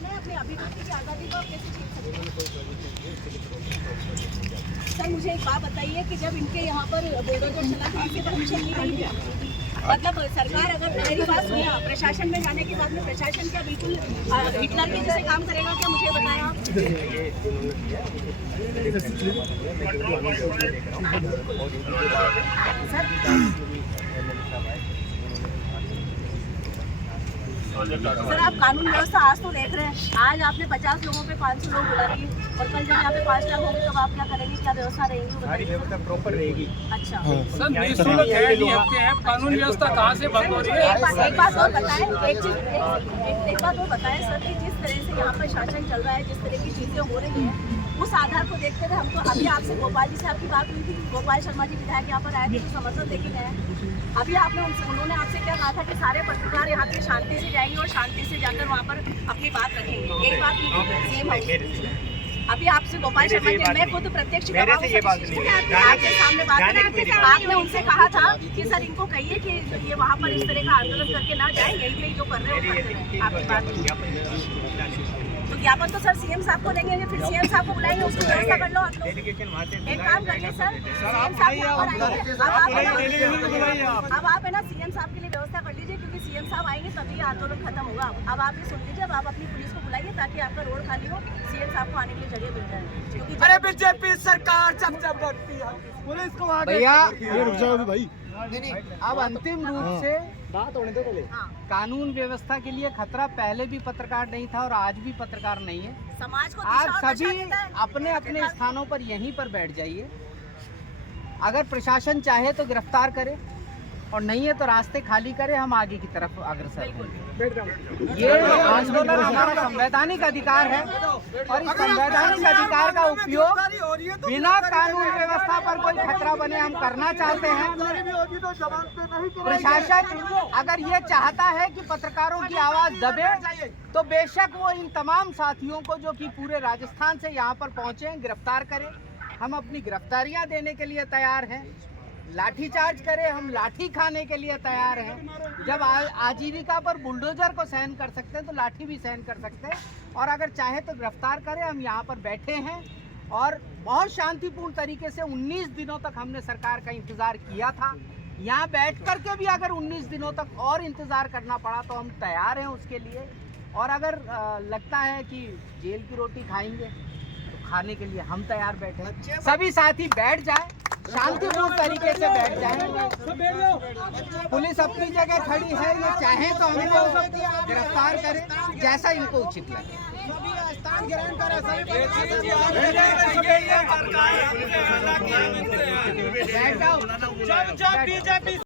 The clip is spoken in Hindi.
बताना है अपनी अभिव्यक्ति की आज़ादी को कैसे छीन सकते हैं। सर मुझे एक बात बताइए कि जब इनके यहाँ पर बुलडोजर चला था इसकी परमिशन ली गई थी, मतलब सरकार अगर मेरी बात सुनिए, प्रशासन में जाने के बाद में प्रशासन क्या बिल्कुल हिटलर के जैसे काम करेगा क्या, मुझे बताएं आप। सर आप कानून व्यवस्था आज तो देख रहे हैं, आज आपने 50 लोगों पे 500 लोग बुला दिए और कल जब यहाँ पे 5 लाख होंगे तब आप क्या करेंगे, क्या व्यवस्था रहेगी? सारी व्यवस्था प्रॉपर रहेगी। अच्छा सर कानून व्यवस्था कहाँ से भंग हो रही है? एक बात और बताएं, एक बात और बताएं सर कि जिस तरह से यहाँ पर शासन चल रहा है, जिस तरह की चीजें हो रही हैं, उस आधार को देखते हुए हमको अभी आपसे गोपाल जी से आपकी बात हुई थी, गोपाल शर्मा जी विधायक यहाँ पर आए थे, समर्थन देके गए। अभी आपने उन्होंने आपसे क्या कहा था कि सारे पत्रकार यहाँ पे शांति से जाएंगे और शांति से जाकर वहाँ पर अपनी बात रखेंगे, एक बात सेम है। अभी आपसे गोपाल शर्मा जी, मैं खुद प्रत्यक्ष आपके सामने बात करें, आपने उनसे कहा था कि सर इनको कहिए कि ये वहाँ पर इस तरह का आंदोलन करके ना जाए, यहीं पे जो कर रहे हैं वो करते रहें। आपकी बात तो ज्ञापन तो सर सीएम साहब को देंगे, फिर सीएम साहब को बुलाएंगे, उसको व्यवस्था कर लो आप लोग। एक काम करिए सर, सीएम साहब अब आप है ना सीएम साहब के लिए व्यवस्था कर लीजिए, क्योंकि सीएम साहब आएंगे तभी आंदोलन खत्म होगा। अब आप ये सुन लीजिए, अब आप अपनी पुलिस को बुलाइए ताकि आपका रोड खाली हो, सीएम साहब को आने के लिए जगह मिल जाए। क्योंकि अरे बीजेपी सरकार जब करती है पुलिस को भैया रुक जाओ अभी भाई। नहीं, अब अंतिम रूप से बात होने दो पहले। कानून व्यवस्था के लिए खतरा पहले भी पत्रकार नहीं था और आज भी पत्रकार नहीं है। समाज को आप सभी अपने अपने स्थानों पर यहीं पर बैठ जाइए। अगर प्रशासन चाहे तो गिरफ्तार करे और नहीं है तो रास्ते खाली करे, हम आगे की तरफ अग्रसर हैं। ये आंदोलन हमारा संवैधानिक अधिकार है और इस संवैधानिक अधिकार का उपयोग बिना कानून व्यवस्था पर कोई खतरा बने हम करना चाहते हैं। प्रशासन अगर ये चाहता है कि पत्रकारों की आवाज दबे तो बेशक वो इन तमाम साथियों को जो कि पूरे राजस्थान से यहाँ पर पहुंचे हैं गिरफ्तार करें। हम अपनी गिरफ्तारियां देने के लिए तैयार हैं, लाठीचार्ज करें, हम लाठी खाने के लिए तैयार हैं। जब आजीविका पर बुलडोजर को सहन कर सकते हैं तो लाठी भी सहन कर सकते हैं, और अगर चाहे तो गिरफ्तार करें। हम यहाँ पर बैठे हैं और बहुत शांतिपूर्ण तरीके से 19 दिनों तक हमने सरकार का इंतज़ार किया था। यहाँ बैठ कर के भी अगर 19 दिनों तक और इंतज़ार करना पड़ा तो हम तैयार हैं उसके लिए। और अगर लगता है कि जेल की रोटी खाएंगे तो खाने के लिए हम तैयार बैठे हैं। सभी साथी बैठ जाए, शांतिपूर्ण तरीके से बैठ जाएंगे। पुलिस अपनी जगह खड़ी है, ये चाहे तो हमको गिरफ्तार करें जैसा इनको उचित लगे। बैठ जाओ।